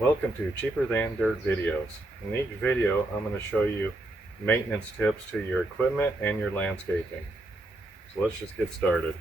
Welcome to Cheaper Than Dirt Videos. In each video, I'm going to show you maintenance tips to your equipment and your landscaping. So let's just get started.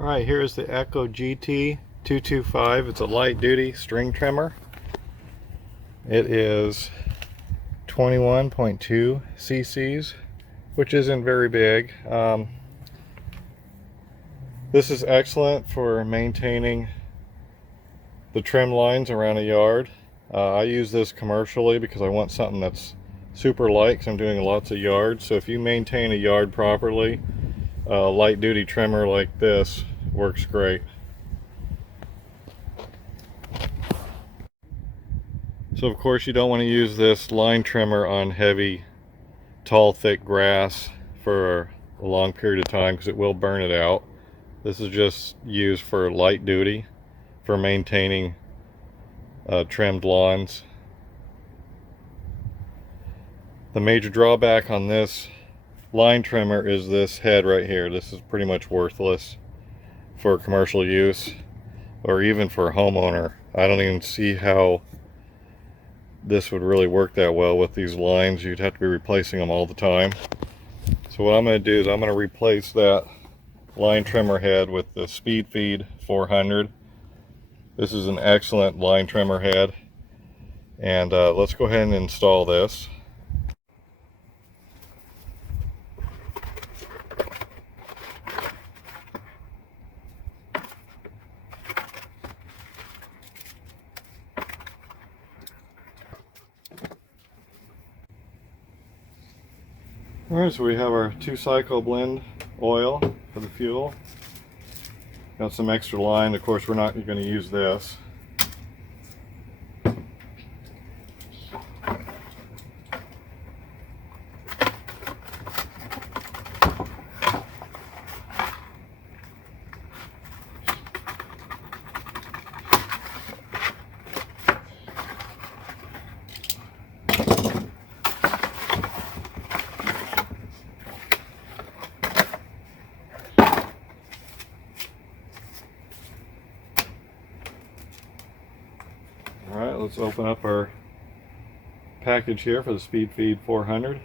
Alright, here's the Echo GT225. It's a light duty string trimmer. It is 21.2 cc's, which isn't very big. This is excellent for maintaining the trim lines around a yard. I use this commercially because I want something that's super light because I'm doing lots of yards. So if you maintain a yard properly, a light duty trimmer like this works great. So of course you don't want to use this line trimmer on heavy, tall, thick grass for a long period of time because it will burn it out. This is just used for light duty, for maintaining trimmed lawns. The major drawback on this line trimmer is this head right here. This is pretty much worthless for commercial use or even for a homeowner. I don't even see how this would really work that well with these lines. You'd have to be replacing them all the time. So what I'm going to do is I'm going to replace that line trimmer head with the Speed Feed 400. This is an excellent line trimmer head, and let's go ahead and install this. Alright, so we have our 2-cycle blend oil for the fuel. Got some extra line. Of course, we're not going to use this. Alright, let's open up our package here for the Speed Feed 400.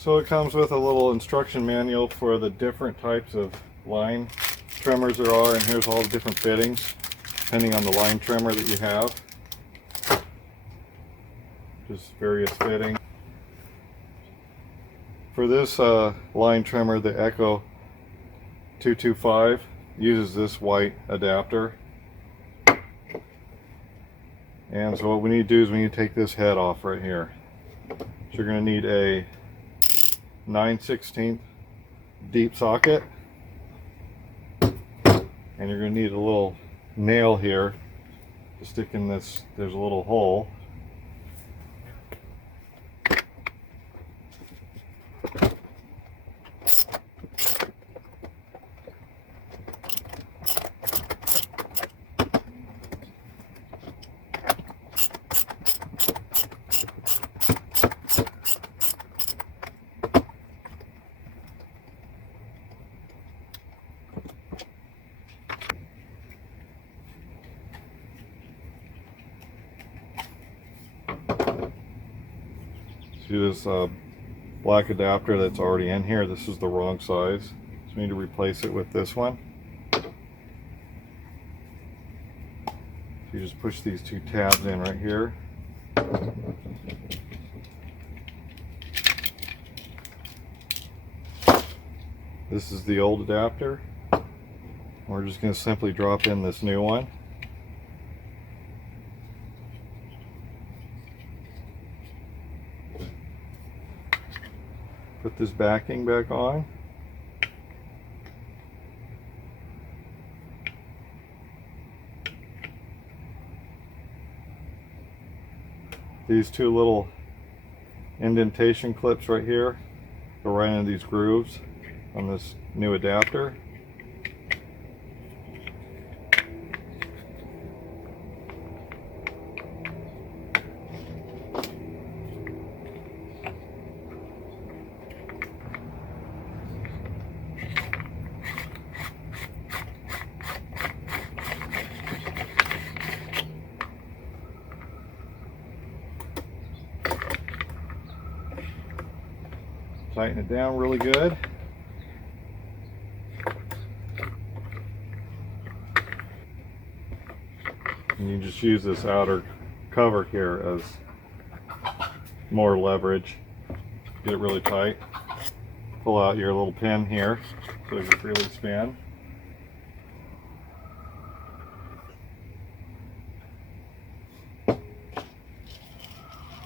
So it comes with a little instruction manual for the different types of line trimmers there are, and here's all the different fittings depending on the line trimmer that you have. Just various fittings. For this line trimmer, the Echo 225 uses this white adapter. And so what we need to do is we need to take this head off right here. So you're going to need a 9/16 deep socket, and you're going to need a little nail here to stick in this. There's a little hole. See this black adapter that's already in here. This is the wrong size, so we need to replace it with this one. So you just push these two tabs in right here. This is the old adapter. We're just going to simply drop in this new one. Put this backing back on. These two little indentation clips right here go right into these grooves on this new adapter. Tighten it down really good. And you just use this outer cover here as more leverage. Get it really tight. Pull out your little pin here so you can freely spin.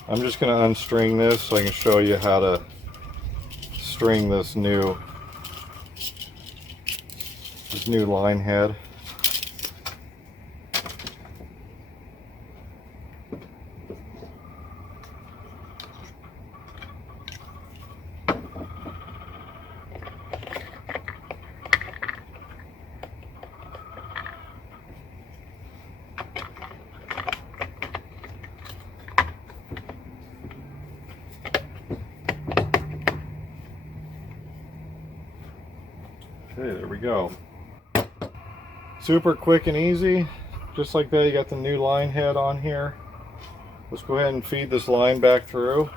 I'm just going to unstring this so I can show you how to string this new line head. Okay, there we go. Super quick and easy. Just like that, you got the new line head on here. Let's go ahead and feed this line back through.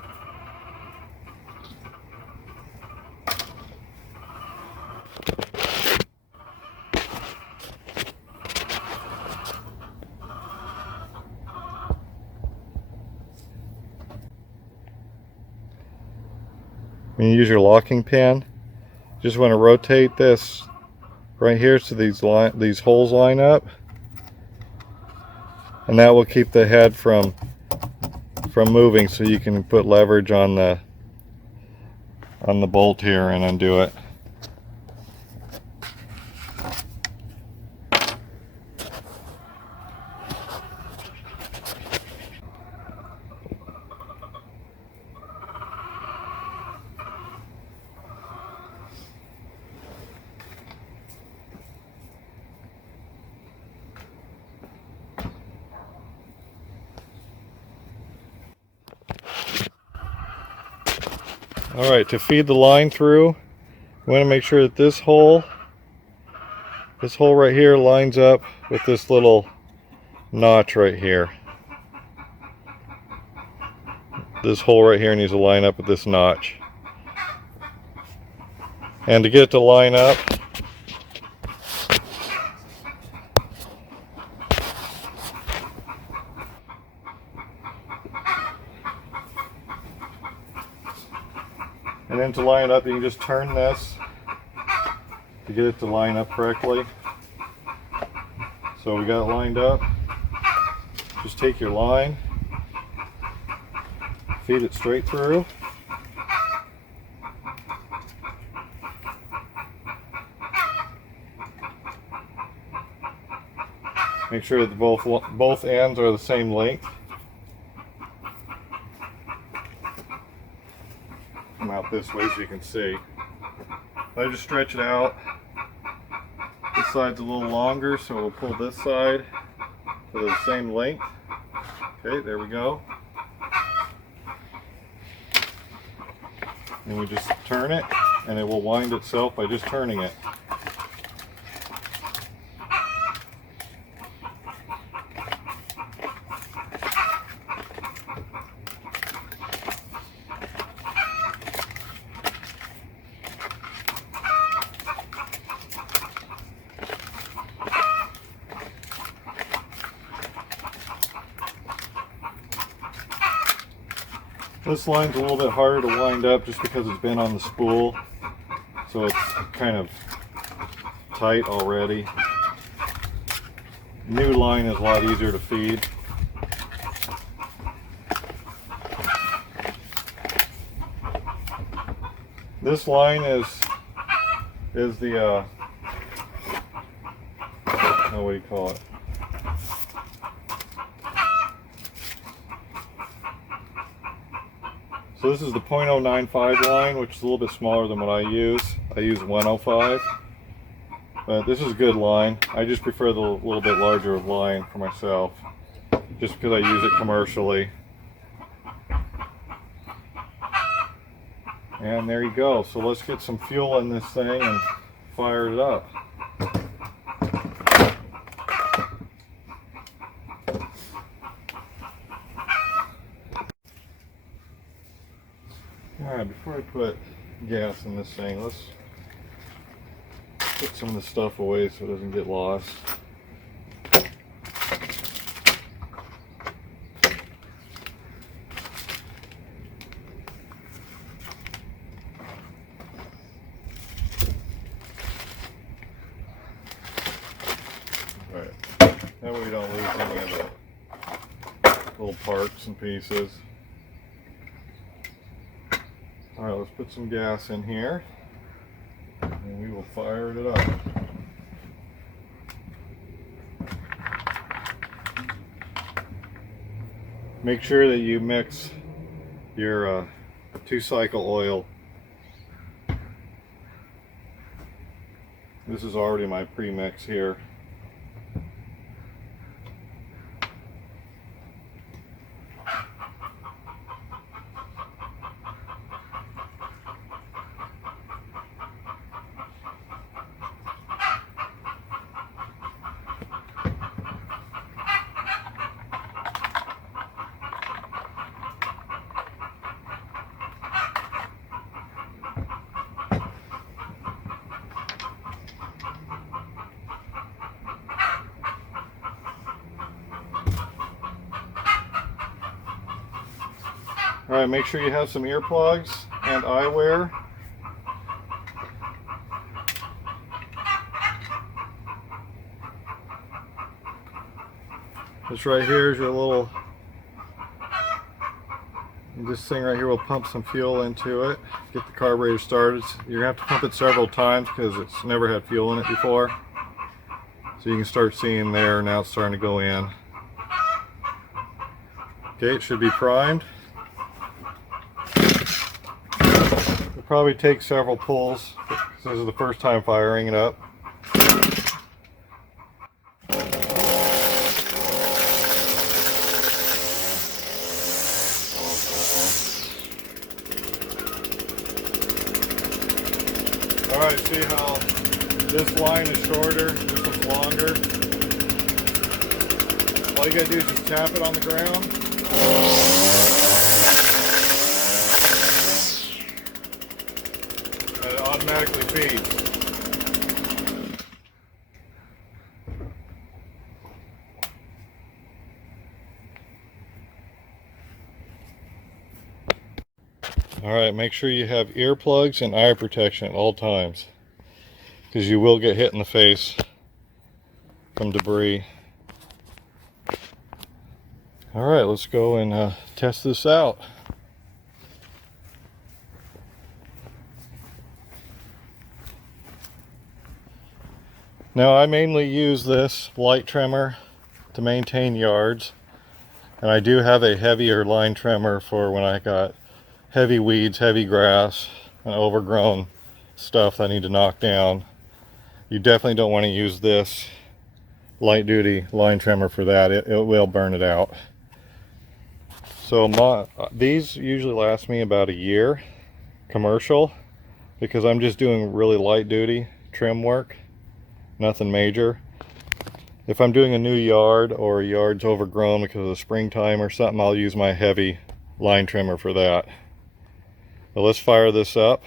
When you use your locking pin, just want to rotate this right here so these holes line up, and that will keep the head from moving, so you can put leverage on the bolt here and undo it. Alright, to feed the line through, we want to make sure that this hole right here lines up with this little notch right here. This hole right here needs to line up with this notch. And to get it to line up, and then to line it up, you can just turn this to get it to line up correctly. So we got it lined up. Just take your line, feed it straight through. Make sure that both ends are the same length. Come out this way so you can see. I just stretch it out. This side's a little longer, so we'll pull this side to the same length. Okay, there we go. And we just turn it, and it will wind itself by just turning it. This line's a little bit harder to wind up just because it's been on the spool, so it's kind of tight already. New line is a lot easier to feed. This line is the oh, what do you call it? So this is the .095 line, which is a little bit smaller than what I use. I use 105, but this is a good line. I just prefer the little bit larger line for myself, just because I use it commercially. And there you go. So let's get some fuel in this thing and fire it up. Alright, before I put gas in this thing, let's put some of the stuff away so it doesn't get lost. Alright, that way we don't lose any of the little parts and pieces. Alright, let's put some gas in here and we will fire it up. Make sure that you mix your 2-cycle oil. This is already my pre-mix here. Alright, make sure you have some earplugs and eyewear. This right here is your little, this thing right here will pump some fuel into it, get the carburetor started. You're going to have to pump it several times because it's never had fuel in it before. So you can start seeing there, now it's starting to go in. Okay, it should be primed. It'll probably take several pulls because this is the first time firing it up. Alright, see how this line is shorter, this one's longer. All you gotta do is just tap it on the ground. And it automatically feeds. Alright, make sure you have earplugs and eye protection at all times, because you will get hit in the face from debris. Alright, let's go and test this out. Now I mainly use this light trimmer to maintain yards, and I do have a heavier line trimmer for when I got heavy weeds, heavy grass, and overgrown stuff that I need to knock down. You definitely don't want to use this light duty line trimmer for that. It will burn it out. So these usually last me about a year, commercial, because I'm just doing really light duty trim work, nothing major. If I'm doing a new yard or a yard's overgrown because of the springtime or something, I'll use my heavy line trimmer for that. But let's fire this up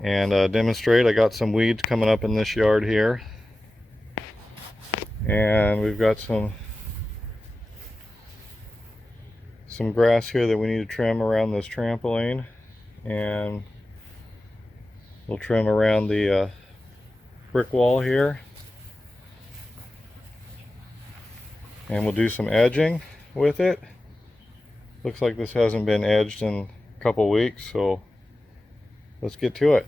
and demonstrate. I got some weeds coming up in this yard here, and we've got some some grass here that we need to trim around this trampoline, and we'll trim around the brick wall here, and we'll do some edging with it. Looks like this hasn't been edged in a couple weeks, so let's get to it.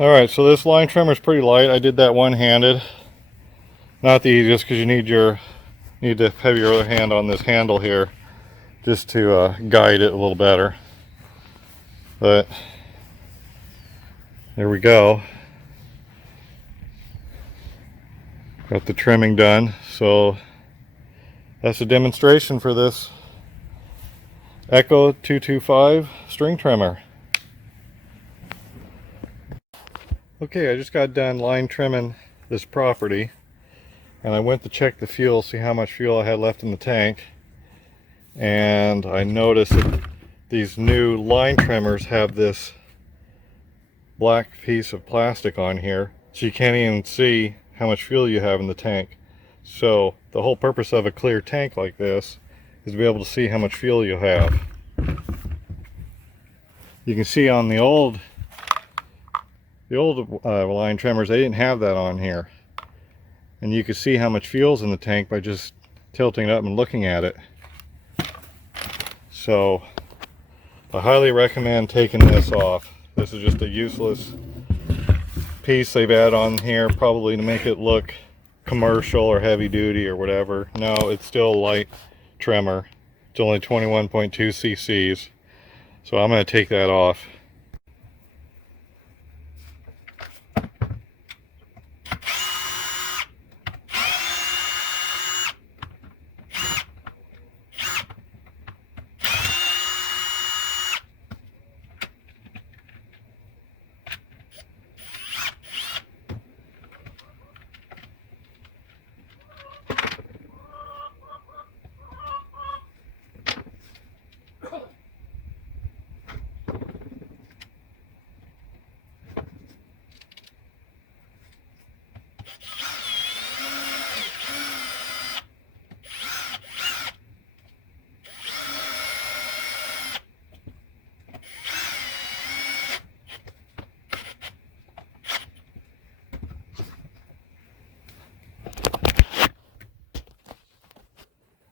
Alright, so this line trimmer is pretty light. I did that one-handed. Not the easiest, because you need to have your other hand on this handle here just to guide it a little better. But there we go. Got the trimming done. So that's a demonstration for this Echo 225 string trimmer. Okay, I just got done line trimming this property, and I went to check the fuel, see how much fuel I had left in the tank, and I noticed that these new line trimmers have this black piece of plastic on here, so you can't even see how much fuel you have in the tank. So the whole purpose of a clear tank like this is to be able to see how much fuel you have. You can see on the old line trimmers, they didn't have that on here, and you can see how much fuel's in the tank by just tilting it up and looking at it. So I highly recommend taking this off. This is just a useless piece they've added on here, probably to make it look commercial or heavy duty or whatever. No, it's still a light trimmer. It's only 21.2 cc's. So I'm going to take that off.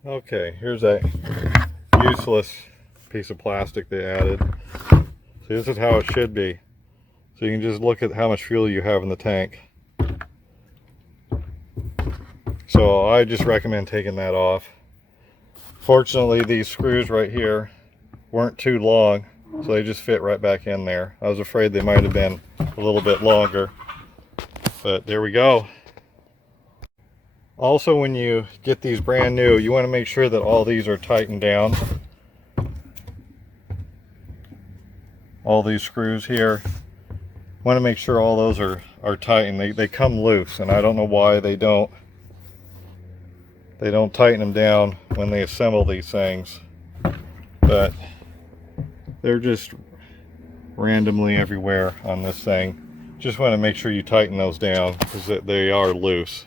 Okay, here's that useless piece of plastic they added. See, this is how it should be. So you can just look at how much fuel you have in the tank. So I just recommend taking that off. Fortunately, these screws right here weren't too long, so they just fit right back in there. I was afraid they might have been a little bit longer, but there we go. Also, when you get these brand new, you want to make sure that all these are tightened down. All these screws here, want to make sure all those are tightened. They come loose, and I don't know why they don't tighten them down when they assemble these things, but they're just randomly everywhere on this thing. Just want to make sure you tighten those down because they are loose.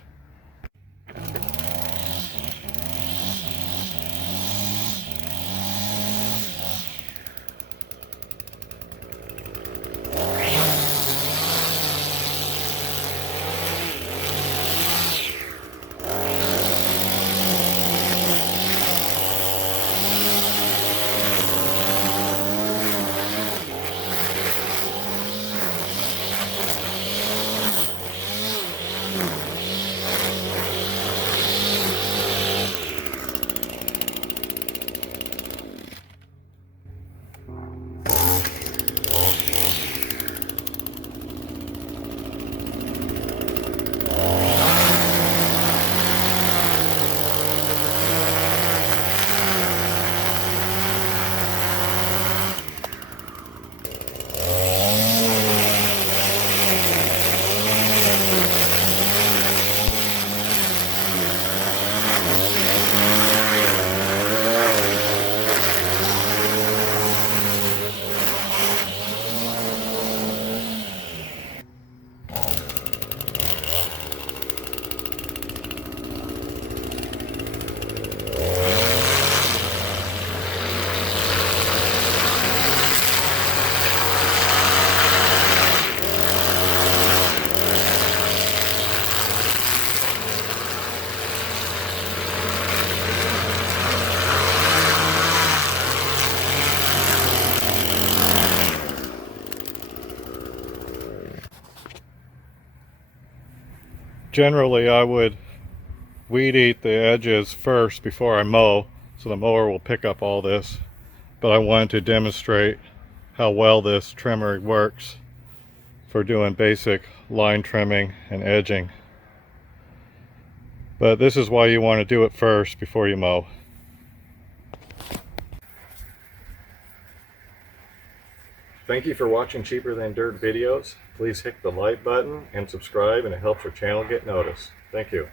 Generally, I would weed eat the edges first before I mow, so the mower will pick up all this. But I wanted to demonstrate how well this trimmer works for doing basic line trimming and edging. But this is why you want to do it first before you mow. Thank you for watching Cheaper Than Dirt videos. Please hit the like button and subscribe, and it helps our channel get noticed. Thank you.